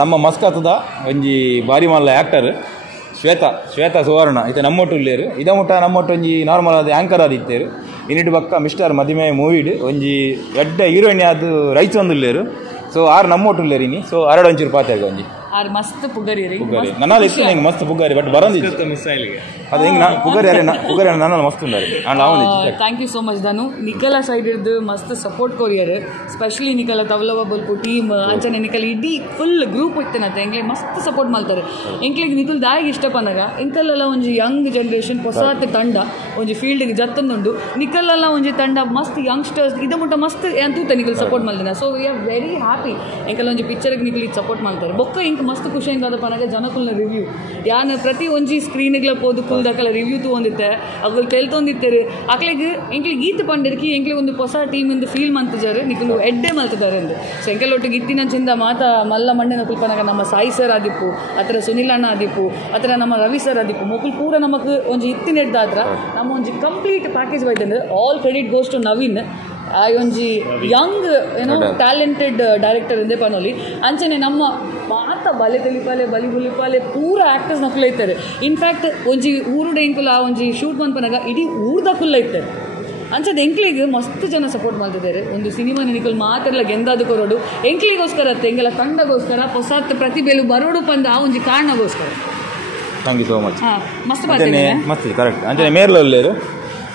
ನಮ್ಮ ಮಸ್ಕತ್ತದ ಒಂಜಿ ಬಾರಿ ಮಲ್ಲ ಆ್ಯಕ್ಟರ್ ಶ್ವೇತಾ ಸುವರ್ಣ ಇತ್ತೆ ನಮ್ಮೊಟ್ಟು ಉಳ್ಳೇರು ಇದ ಮುಟ್ಟ ನಮ್ಮೊಟ್ಟು ಒಂಜಿ ನಾರ್ಮಲ್ ಆದ ಆ್ಯಂಕರ್ ಆದ ಇತ್ತೇರು ಇನ್ನಿಟ್ಟು ಪಕ್ಕ ಮಿಸ್ಟರ್ ಮದಿಮೆಯ ಮೂವಿಡ್ ಒಂಜಿ ಎಡ್ಡ ಹೀರೋಯಿನ್ ಅದು ರೈಸ್ ಒಂದುಲ್ಲೇರು ಸೊ ಆರು ನಮ್ಮೊಟ್ಟು ಉಳ್ಳೇರು ಇನಿ ಸೊ ಅರಡು ಒಂಚೂರು ಪಾತಾಗ ಒಂಜಿ ಆರ್ ಮಸ್ತ್ ಪುಗರಿ ನನ್ನಲ್ಲಿ ಇತ್ತು ನಂಗೆ ಮಸ್ತ್ ಪುಗಾರಿ ಬಟ್ ಬರೋದಿತ್ತು ಅದು ಹಿಂಗೆ ಪುಗಾರಿ ನನ್ನಲ್ಲಿ ಮಸ್ತ್ ಉಂಡಾರಿ ಥ್ಯಾಂಕ್ ಯು ಸೋ ಮಚ್ ದಾನು ನಿಕಲ ಸೈಡ್ ಇರ್ದು ಮಸ್ತ್ ಸಪೋರ್ಟ್ ಕೊರಿಯರ್ ಸ್ಪೆಷಲಿ ನಿಕಲ ತವಲವ ಬಲ್ಪು ಟೀಮ್ ಅಂಚನೆ ನಿಕಲ್ ಇಡೀ ಫುಲ್ ಗ್ರೂಪ್ ಇತ್ತೇನತ್ತೆ ಎಂಕ್ಲಿಗೆ ಮಸ್ತ್ ಸಪೋರ್ಟ್ ಮಾಡ್ತಾರೆ ಎಂಕ್ಲಿಗೆ ನಿಕಲ್ ದಾಯಿಗೆ ಇಷ್ಟ ಪಂದಾಗ ಇಂಕಲ್ಲೆಲ್ಲ ಒಂಜಿ ಯಂಗ್ ಜನರೇಷನ್ ಹೊಸಾತ್ ತಂಡ ಒಂಜಿ ಫೀಲ್ಡ್ಗೆ ಜತ್ತೊಂದುಂಡು ನಿಕಲ್ಲೆಲ್ಲ ಒಂಜಿ ತಂಡ ಮಸ್ತ್ ಯಂಗ್ಸ್ಟರ್ಸ್ ಇದ ಮುಟ್ಟ ಮಸ್ತ್ ಅಂತೂ ನಿಕಲ್ ಸಪೋರ್ಟ್ ಮಾಡ್ತಾನೆ so we are very happy ಎಂಕಲ್ ಒಂಜಿ ಪಿಕ್ಚರ್ಗೆ ನಿಕಲ್ ಇದು ಸಪೋರ್ಟ್ ಮಾಡ್ತಾರೆ ಬೊಕ್ಕ ಇಂಕ್ ಮಸ್ತ್ ಖುಷಿಯಿಂದ ಪನಗ ಜನಕುಲ್ನ ರಿವ್ಯೂ ಯಾನು ಪ್ರತಿ ಒಂಜಿ ಸ್ಕ್ರೀನ್ಗಳ ಪೋದು ಕುಲ್ದಕಲ ರಿವ್ಯೂ ತೊಗೊಂಡಿತ್ತೆ ಅಗಳು ತೆಲ್ತೊಂದಿತ್ತೇರು ಅಕ್ಲಿಗೆ ಎಂಕ್ಲಿಗೆ ಈತ ಪಂಡಿರ್ಕಿ ಎಂಕ್ಲಿಗೆ ಒಂದು ಹೊಸ ಟೀಮಿಂದು ಫೀಲ್ ಮಂತಿದ್ದಾರೆ ನಿಕಲು ಎಡ್ಡೆ ಮಲ್ತಿದ್ದಾರೆ ಎಂದು ಸೊ ಎಂಕೆಲ್ಲ ಒಟ್ಟಿಗೆ ಇತ್ತಿನ ಚಿಂದ ಮಾತಾ ಮಲ್ಲ ಮಣ್ಣಿನ ಕುಲ್ಪನಾಗ ನಮ್ಮ ಸಾಯಿ ಸರ್ ಆದಿಪ್ಪು ಅತ್ರ ಸುನಿಲ್ ಅಣ್ಣ ಆದಿಪ್ಪು ಅತ್ರ ನಮ್ಮ ರವಿ ಸರ್ ಆದಿಪ್ಪು ಮುಕುಲ್ ಪೂರ ನಮಗೆ ಒಂಜಿ ಇತ್ತಿನ ಎಡ್ದ ಹತ್ರ ನಮ್ಮ ಒಂಜಿ ಕಂಪ್ಲೀಟ್ ಪ್ಯಾಕೇಜ್ ಬೈತಂದ್ರೆ all credit goes to Naveen ಒಂಜಿ ಯಂಗ್ ಏನೋ ಟ್ಯಾಲೆಂಟೆಡ್ ಡೈರೆಕ್ಟರ್ ಇಂದೇ ಪನೋಲಿ ಅಂಚನೆ ನಮ್ಮ ಮಾತ ಬಲೆ ತೆಲಿಪಾಲೆ ಬಲಿ ಬುಲಿಪಾಲೆ ಪೂರ ಆ್ಯಕ್ಟರ್ಸ್ನ ಫುಲ್ ಐತಾರೆ ಇನ್ಫ್ಯಾಕ್ಟ್ ಒಂಜಿ ಊರುಡ ಎಂಕುಲ ಒಂಜಿ ಶೂಟ್ ಮನ್ಪನಾಗ ಇಡೀ ಊರ್ದ ಫುಲ್ ಐತಾರೆ ಅಂಚದ ಎಂಕ್ಲಿಗೆ ಮಸ್ತ್ ಜನ ಸಪೋರ್ಟ್ ಮಾಡ್ತಿದ್ದಾರೆ ಒಂದು ಸಿನಿಮಾ ನಿಕಲ್ ಮಾತೆಲ್ಲ ಗೆಂದಾದ ಕೊರೋಡು ಎಂಕ್ಲಿಗೋಸ್ಕರ ಎಂಗೆಲ್ಲ ತಂಡಗೋಸ್ಕರ ಹೊಸತ್ ಪ್ರತಿಭೆಲು ಬರೋಡು ಪಂದ ಆ ಒಂಜಿ ಕಾರಣಗೋಸ್ಕರ ಥ್ಯಾಂಕ್ ಯು ಸೋ ಮಚ್ ಮಸ್ತ್ ಮಸ್ತ್ ಕರೆಕ್ಟ್ ಅಂಚನೆ ಮೇರ್ಲಲ್ಲೇರು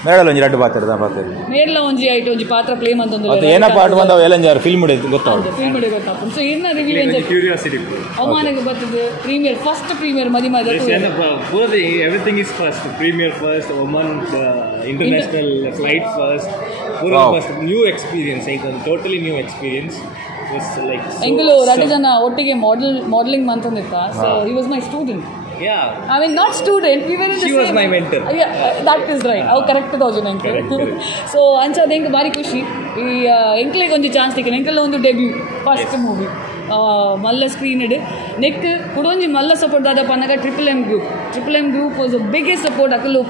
ಮೇಡಲ್ ಒಂಜಿ ರಡ್ಡು ಪಾತ್ರ ಮೇರ್ಲ ಒಂಜಿ ಐಟ್ ಒಂಜಿ ಪಾತ್ರ ಪ್ಲೇ ಮಂತಂದು ಏನ ಪಾರ್ಟ್ ಬಂದವ ಎಲ್ಲಂಜಾರು ಫಿಲ್ಮ್ ಗೊತ್ತಾಗ್ತದೆ ಫಿಲ್ಮ್ ಗೊತ್ತಾಗ್ತದೆ ಸೊ ಏನ ರಿವ್ಯೂ ಅಂತ ಕ್ಯೂರಿಯಾಸಿಟಿ ಅವಮಾನಕ್ಕೆ ಬರ್ತದೆ ಪ್ರೀಮಿಯರ್ ಫಸ್ಟ್ ಪ್ರೀಮಿಯರ್ ಮದಿಮಾದ ಪೂರದಿ everything is first premiere first Oman international flight first ಪೂರ ಫಸ್ಟ್ ನ್ಯೂ ಎಕ್ಸ್ಪೀರಿಯನ್ಸ್ ಐತೆ ಟೋಟಲಿ ನ್ಯೂ ಎಕ್ಸ್ಪೀರಿಯನ್ಸ್ ಎಂಗಲು ಎರಡು ಜನ ಒಟ್ಟಿಗೆ ಮಾಡೆಲಿಂಗ್ ಮಂತಂದಿತ್ತ so he was my student. Yeah. I mean, not student. We were in the She was my mentor. Yeah, that is right. I'll correct it also, Correct. So, ancha dengue bari kushi. Enkle konji chance tikken. Enkle ondu debut, first movie. Malla screen ide. Neck kudonji malla support dada panaga Triple M Group was the biggest support. Akalu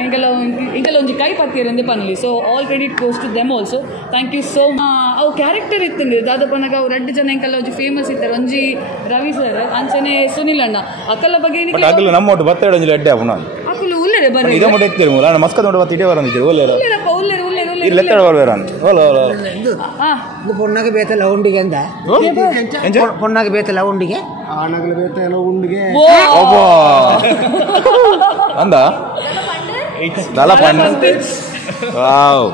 enkle onji kai pattiyar ende panali. So all credit goes to them also. Thank you so much. Our character ittende dada panaga reddu jana enkle onji famous itter onji Ravi sir anchane Sunil anna akalla ಬಗ್ಗೆ but ಆಗಲ್ಲ ನಮ್ಮ ಒಟ್ಟು ಬತ್ತ ಇಡಂಜಿಲ್ಲ ಎಡ್ಡೆ ಅಪ್ಪನ ಅಕಲು ಉಲ್ಲರೆ ಬರ ಇದ ಮೊಟ್ಟೆ ಇತ್ತಿರು ಮೂಲ ನಾನು ಮಸ್ಕತ್ ನೋಡು ಬತ್ತ ಇಡೆ ಬರಂದಿದ್ರು ಉಲ್ಲರೆ ಉಲ್ಲರೆ ಇಲ್ಲ ಎತ್ತಡ ಬರಬೇರಾನ್ ಓಲ ಓಲ ಇದು ಪೊನ್ನಗೆ ಬೇತಲ್ಲ ಉಂಡಿಗೆ ಅಂದ ಪೊನ್ನಗೆ ಬೇತಲ್ಲ ಉಂಡಿಗೆ ಆನಗಲ ಬೇತಲ್ಲ ಉಂಡಿಗೆ ಓಬೋ ಅಂದ ದಲ ಪಣ್ಣ ವಾವ್